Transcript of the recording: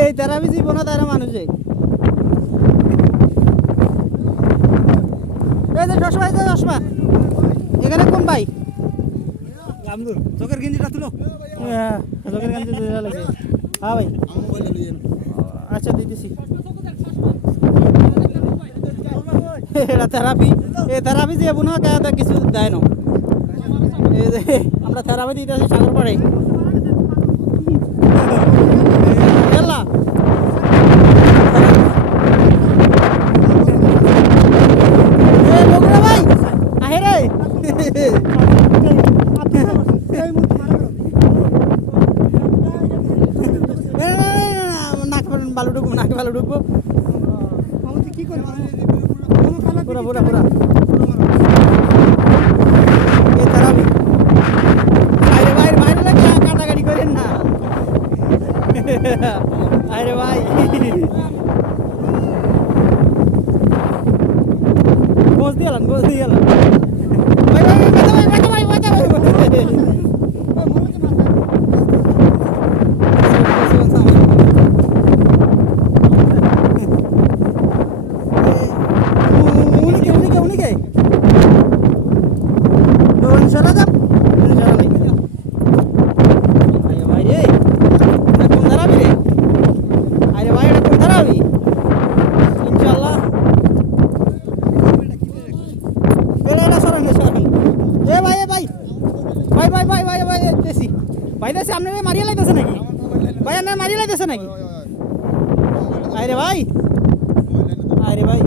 এই থেরাপি জীবনে তারা মানুষে এই যে চশমা এখানে কোন ভাই আমদুর চোখের গেঞ্জিটা তুলো হ্যাঁ চোখের গেঞ্জি দিতে লাগে হ্যাঁ ভাই আচ্ছা দিতেছি এটা থেরাপি এই থেরাপি দিয়ে বোনা কায়দা কিছু দেয় না এই যে আমরা থেরাপি দিতেছি সাগর পাড়ে গেলা এ বগুড়া ভাই আহে রে নাকে ভালো ঢুকবো কি করবো পুরা পুরা পুরা এ তারাবি বাইরে লাগে কাটাকাটি করেন না আরে ভাই গোস দিয়ে গেলাম ভাই আপনারা মারিয়ে লাইতেছে নাকি ভাই আপনারা মারিয়ে লাইতেছে নাকি আরে ভাই হ্যাঁ ভাই